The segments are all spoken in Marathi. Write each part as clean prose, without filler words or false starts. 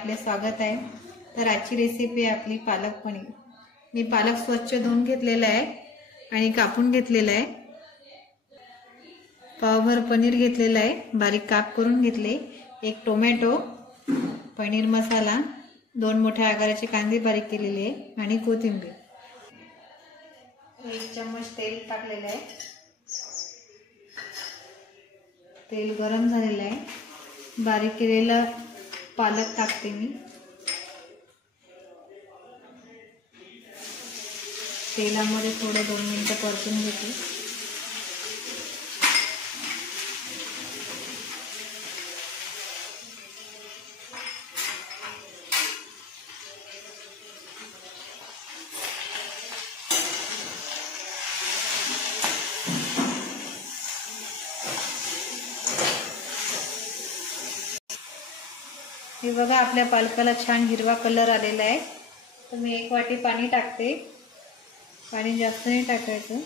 आपले स्वागत आहे। तर आजची रेसिपी आहे आपली पालक पनीर। मी पालक स्वच्छ धुवून घेतलेला आहे आणि कापून घेतलेला आहे। पावभर पनीर घेतलेला आहे, बारीक काप करून घेतले। एक टोमॅटो, पनीर मसाला, 2 मोठ्या आकाराचे कांदे बारीक केलेले आहे आणि कोथिंबीर। 1 चम्मच तेल टाकलेले आहे। तेल गरम झालेले आहे। बारीक केलेला पालक टाकते मी। तेलामध्ये थोडं 2 मिनिटं परतून घेते। हे बघा, आपल्या पालकाला छान हिरवा कलर आलेला आहे। तर मी 1 वाटी पाणी टाकते। पाणी जास्त नाही टाकायचं।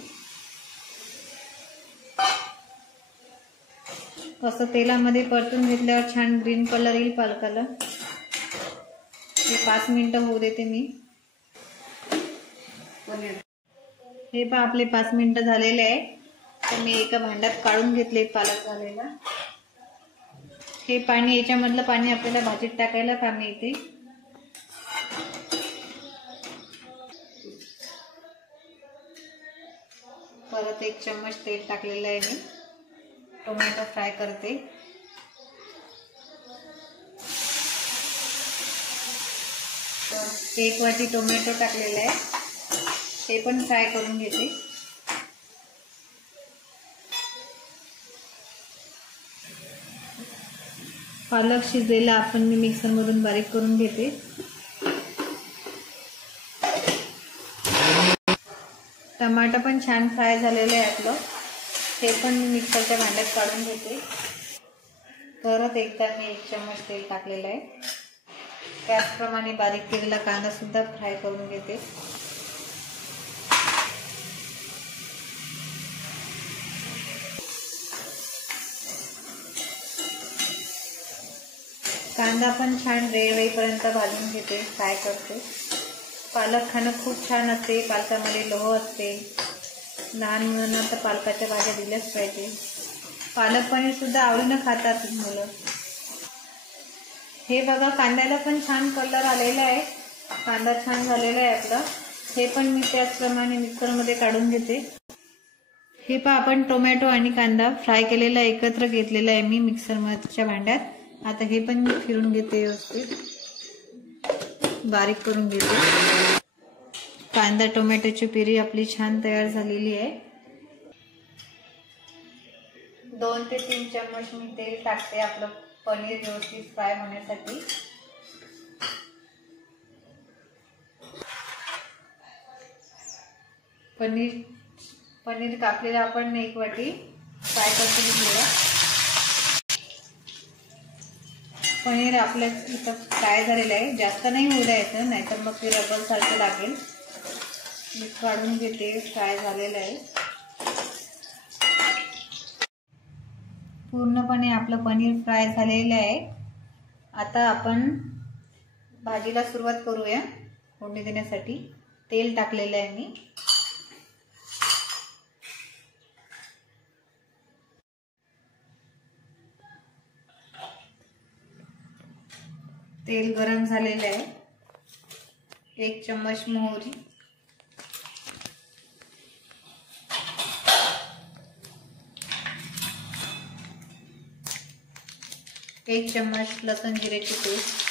असं तेलामध्ये परतून घेतल्यावर छान ग्रीन कलर येईल पालकाला। हे 5 मिनिटं होऊ देते मी। हे पहा, आपले 5 मिनिटं झालेले आहे। तर मी एका भांड्यात काढून घेतले पालक झालेला। हे पाणी, याच्यामधलं पाणी आपल्याला भाजीत टाकायला कामी येते। परत 1 चम्मच तेल टाकलेलं आहे मी। टोमॅटो फ्राय करते। तर 1 वाटी टोमॅटो टाकलेला आहे, ते पण फ्राय करून घेते। पालक शिजलेला आपण मी मिक्सर मधून बारीक करून घेते। टमाटर पण छान फ्राय झालेलं आहे आपलं, ते पण मी मिक्सरच्या भांड्यात काढून घेते। परत एकदा मी 1 चम्मच तेल टाकलेलं आहे। त्याचप्रमाणे बारीक केलेला कांदा सुद्धा फ्राय करून घेते। कांदा पण छान रेड होईपर्यंत भाजून घेते, फ्राय करते। पालक खाणं खूप छान असते, पालकामध्ये लोह असते। लहान मुलांना तर पालकाच्या भाज्या दिल्याच पाहिजे। पालक पनीर सुद्धा आवडीनं खातात मुलं। हे बघा, कांद्याला पण छान कलर आलेला आहे। कांदा छान झालेला आहे आपला। हे पण मी त्याचप्रमाणे मिक्सरमध्ये काढून घेते। हे पहा, आपण टोमॅटो आणि कांदा फ्राय केलेला एकत्र घेतलेला आहे मी मिक्सरच्या भांड्यात। आता हे पण मी फिरून घेते, व्यवस्थित बारीक करून घेते। कांदा टोमॅटोची प्युरी आपली छान तयार झालेली आहे। 2 ते 3 चम्मच मी तेल टाकते आपलं पनीर व्यवस्थित फ्राय होण्यासाठी। पनीर कापलेलं आपण 1 वाटी फ्राय करून घेऊया। पनीर आपल्या इथं फ्राय झालेलं आहे, जास्त नाही होऊ द्यायचं, नाहीतर मग ते रबर सारखं लागेल। मी काढून घेते, फ्राय झालेलं आहे। पूर्णपणे आपलं पनीर फ्राय झालेलं आहे। आता आपण भाजीला सुरुवात करूया। फोडणी देण्यासाठी तेल टाकलेलं आहे मी। तेल गरम झालेलं आहे। 1 चम्मच मोहरी, 1 चम्मच लसूण जिऱ्याची पेस्ट,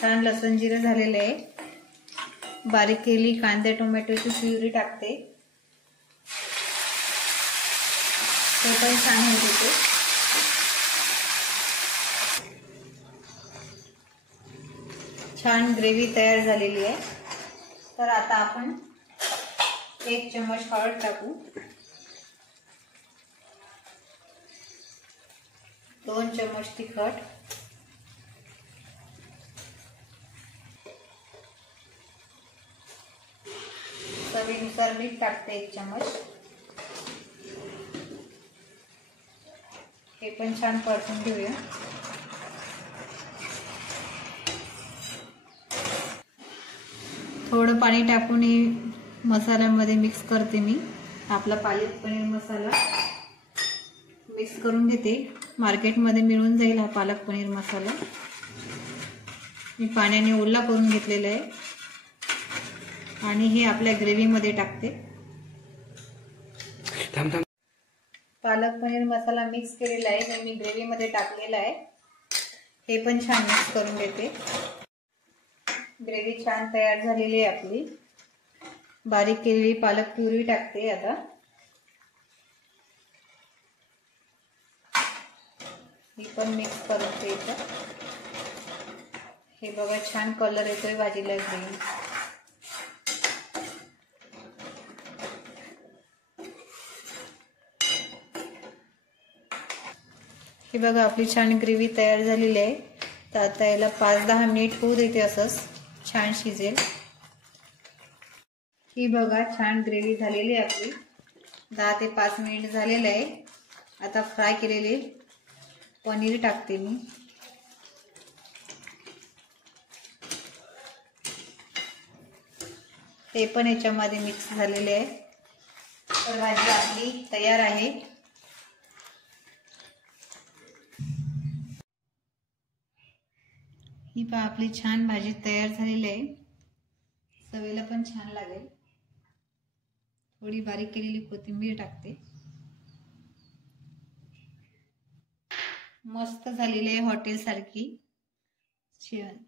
छान लसूण जिरं झालेलं आहे। बारीक केली कांदे टोमॅटोची प्युरी टाकते, ते पण छान होते। छान ग्रेव्ही तयार झालेली आहे। तर आता आपण 1 चम्मच हळद टाकू, 2 चम्मच तिखट, चवीनुसार मीठ टाकते 1 चम्मच, हे पण छान परतून घेऊया. थोडं पाणी टाकून हे मसाल्यामध्ये मिक्स करते मी. आपला पालक पनीर मसाला मिक्स करून घेते. मार्केटमध्ये मिळून जाईल हा पालक पनीर मसाला. मी पाण्याने ओला करून घेतलेला आहे आणि हे आपल्या ग्रेव्हीमध्ये टाकते. पालक पनीर मसाला मिक्स केलेला आहे, हे मी ग्रेव्हीमध्ये टाकलेला आहे. हे पण छान मिक्स करून घेते. ग्रेव्ही छान तयार झालेली आहे आपली. बारीक केलेली पालक प्युरी टाकते आता. ही पण मिक्स करून घ्यायचं. हे बघा छान कलर येतोय भाजीला ग्रीन. हे बघा आपली छान ग्रेव्ही तयार झालेली आहे. तर आता याला 5-10 मिनिट होऊ देते, असंच छान शिजेल. ही बघा छान ग्रेव्ही झालेली आहे आपली. 10 ते 5 मिनिट झालेलं आहे. आता फ्राय केलेले पनीर टाकते मी. ते पण याच्यामध्ये मिक्स झालेले आहे. तर भाजी आपली तयार आहे. ही पहा आपली छान भाजी तयार झालेली आहे. चवीला पण छान लागेल. थोडी बारीक केलेली कोथिंबीर टाकते. मस्त झालेली आहे हॉटेल सारखी.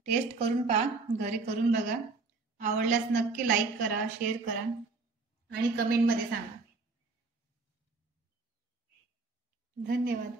टेस्ट करून पहा, घरी करून बघा. आवडल्यास नक्की लाईक करा, शेअर करा आणि कमेंटमध्ये सांगा. धन्यवाद.